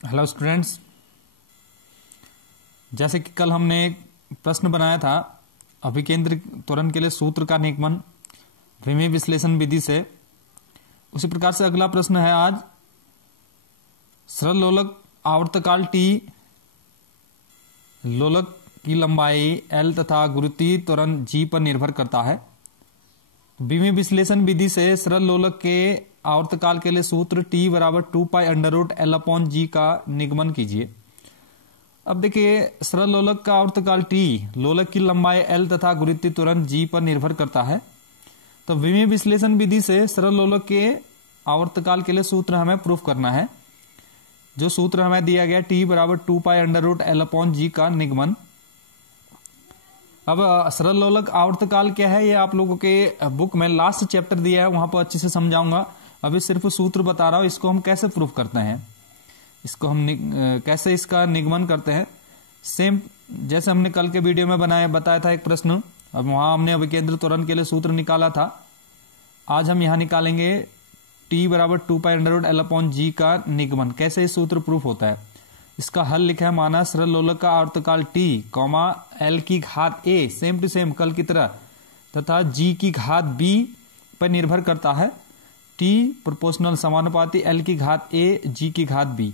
Hello students, जैसे कि कल हमने एक प्रश्न बनाया था अभिकेंद्र त्वरण के लिए सूत्र का निगमन विमीय विश्लेषण विधि से, उसी प्रकार से अगला प्रश्न है आज सरल लोलक आवर्तकाल टी, लोलक की लंबाई एल तथा गुरुत्वीय त्वरण जी पर निर्भर करता है। विमीय विश्लेषण विधि से सरल लोलक के आवर्तकाल के लिए सूत्र टी बराबर 2π√L/g का निगमन कीजिए। अब देखिए, सरल लोलक का आवर्तकाल टी, लोलक की लंबाई एल तथा गुरुत्वीय त्वरण जी पर निर्भर करता है। तो विमीय विश्लेषण विधि से सरल लोलक के आवर्तकाल के लिए सूत्र हमें प्रूफ करना है। जो सूत्र हमें दिया गया टी बराबर 2π√L/g का निगमन। अब सरल लोलक आवर्तकाल क्या है, ये आप लोगों के बुक में लास्ट चैप्टर दिया है, वहां पर अच्छे से समझाऊंगा। अभी सिर्फ सूत्र बता रहा हूं, इसको हम कैसे प्रूफ करते हैं, इसको हम कैसे इसका निगमन करते हैं। सेम जैसे हमने कल के वीडियो में बताया था एक प्रश्न, अब वहां हमने अभिकेंद्र त्वरण के लिए सूत्र निकाला था। आज हम यहां निकालेंगे टी बराबर 2π√L/g का निगमन। कैसे ये सूत्र प्रूफ होता है, इसका हल लिखा है। माना सरल लोलक का आवर्तकाल टी, एल की घात ए सेम टू सेम कल की तरह तथा जी की घात बी पर निर्भर करता है। टी प्रोपोर्शनल समानुपाती एल की घात ए जी की घात बी।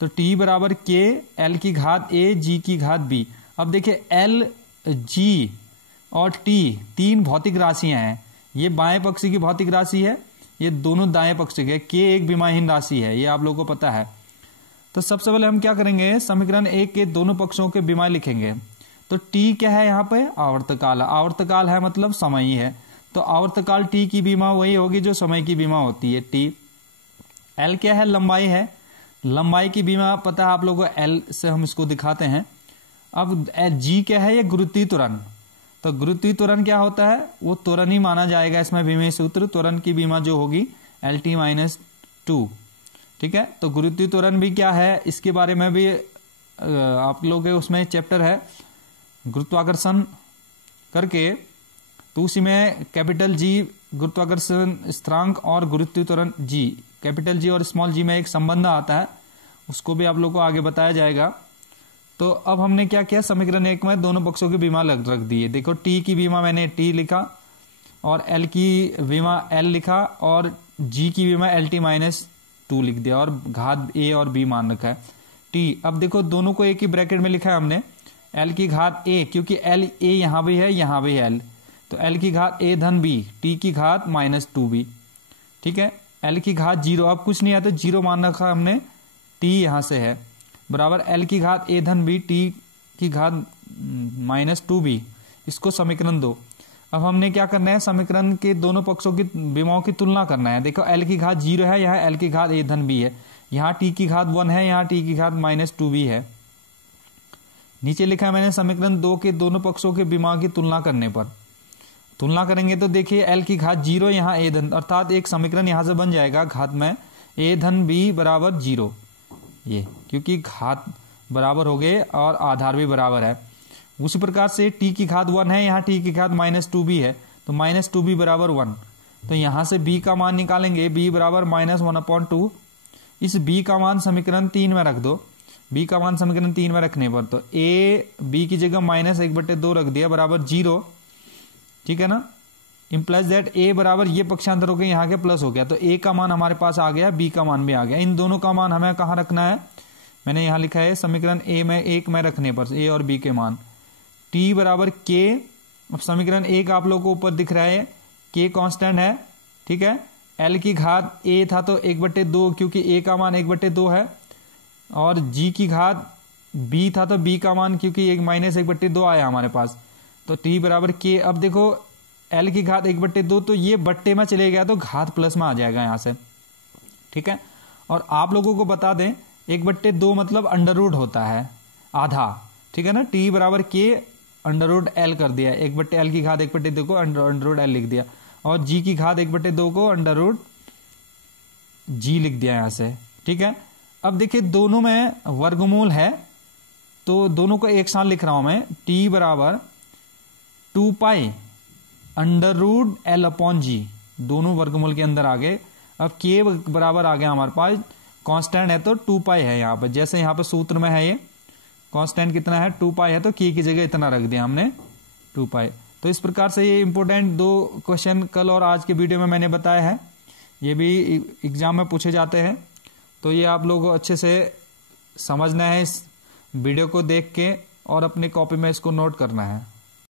तो टी बराबर के एल की घात ए जी की घात बी। अब देखिए, एल जी और टी तीन भौतिक राशियां हैं। ये बाएं पक्ष की भौतिक राशि है, ये दोनों दाएं पक्ष के। के एक विमाहीन राशि है, ये आप लोगों को पता है। तो सबसे पहले हम क्या करेंगे, समीकरण एक के दोनों पक्षों के विमा लिखेंगे। तो टी क्या है यहाँ पे, आवर्तकाल। आवर्तकाल है मतलब समय ही है, तो आवर्तकाल टी की बीमा वही होगी जो समय की बीमा होती है टी। एल क्या है, लंबाई है। लंबाई की बीमा पता है आप लोगों को, एल से हम इसको दिखाते हैं। अब जी क्या है, ये गुरुत्वीय त्वरण। तो गुरुत्वीय त्वरण क्या होता है, वो त्वरण ही माना जाएगा इसमें विमीय सूत्र। त्वरण की बीमा जो होगी LT-2, ठीक है। तो गुरुत्वीय त्वरण भी क्या है, इसके बारे में भी आप लोग के उसमें चैप्टर है गुरुत्वाकर्षण करके, तो उसी में कैपिटल जी गुरुत्वाकर्षण स्थिरांक और गुरुत्वीय त्वरण जी, कैपिटल जी और स्मॉल जी में एक संबंध आता है, उसको भी आप लोग को आगे बताया जाएगा। तो अब हमने क्या किया, समीकरण एक में दोनों पक्षों की बीमा रख दिए। देखो, टी की बीमा मैंने टी लिखा और एल की बीमा एल लिखा और जी की बीमा LT-2 लिख दिया और घात ए और बी मान रखा है टी। अब देखो, दोनों को एक ही ब्रैकेट में लिखा है हमने, एल की घात ए, क्योंकि एल ए यहां भी है यहां भी है एल, तो एल की घात ए धन बी, टी की घात -2b, ठीक है। एल की घात 0, अब कुछ नहीं आता, 0 मान रखा हमने, टी यहां से है, बराबर एल की घात ए धन बी, टी की घात -2b। इसको समीकरण 2। अब हमने क्या करना है, समीकरण के दोनों पक्षों की विमाओं की तुलना करना है। देखो, एल की घात 0 है, यहाँ एल की घात ए धन बी है, यहाँ टी की घात 1 है, यहाँ टी की घात -2b है। नीचे लिखा है मैंने, समीकरण 2 के दोनों पक्षों के विमाओं की तुलना करने पर, तुलना करेंगे तो देखिए, एल की घात 0 यहाँ ए धन, अर्थात एक समीकरण यहां से बन जाएगा घात में ए धन बी बराबर 0, ये क्योंकि घात बराबर हो गए और आधार भी बराबर है। उसी प्रकार से टी की घात 1 है, यहाँ टी की घात -2b है, तो -2b बराबर 1। तो यहां से b का मान निकालेंगे, b बराबर -1/2। इस b का मान समीकरण 3 में रख दो। b का मान समीकरण 3 में रखने पर तो a b की जगह -1/2 रख दिया बराबर 0, ठीक है ना। इंप्लाइज दैट a बराबर, ये पक्षांतर हो गए यहाँ के प्लस हो गया, तो a का मान हमारे पास आ गया, b का मान भी आ गया। इन दोनों का मान हमें कहाँ रखना है, मैंने यहाँ लिखा है समीकरण a में 1 में रखने पर a और b के मान। t बराबर k, अब समीकरण 1 आप लोग को ऊपर दिख रहा है, k कांस्टेंट है, ठीक है। l की घात a था तो 1/2, क्योंकि a का मान 1/2 है, और g की घात b था तो b का मान क्योंकि -1/2 आया हमारे पास, तो t बराबर k। अब देखो, l की घात 1/2, तो ये बट्टे में चले गया तो घात प्लस में आ जाएगा यहां से, ठीक है। और आप लोगों को बता दें, 1/2 मतलब अंडर होता है, आधा, ठीक है ना। t बराबर k √L कर दिया, 1/L की घात 1/2 को √L लिख दिया, और g की घात 1/2 को √g लिख दिया यहां से, ठीक है। अब देखिए, दोनों में वर्गमूल है, तो दोनों को एक साथ लिख रहा हूं मैं। t बराबर 2π√L/g, दोनों वर्गमूल के अंदर आ गए। अब k बराबर आ गया हमारे पास कांस्टेंट है तो 2 पाई है यहाँ पे, जैसे यहाँ पे सूत्र में है ये कांस्टेंट कितना है 2 पाई है, तो की जगह इतना रख दिया हमने 2 पाई। तो इस प्रकार से ये इंपॉर्टेंट 2 क्वेश्चन कल और आज के वीडियो में मैंने बताया है, ये भी एग्जाम में पूछे जाते हैं। तो ये आप लोगों को अच्छे से समझना है, इस वीडियो को देख के और अपनी कॉपी में इसको नोट करना है।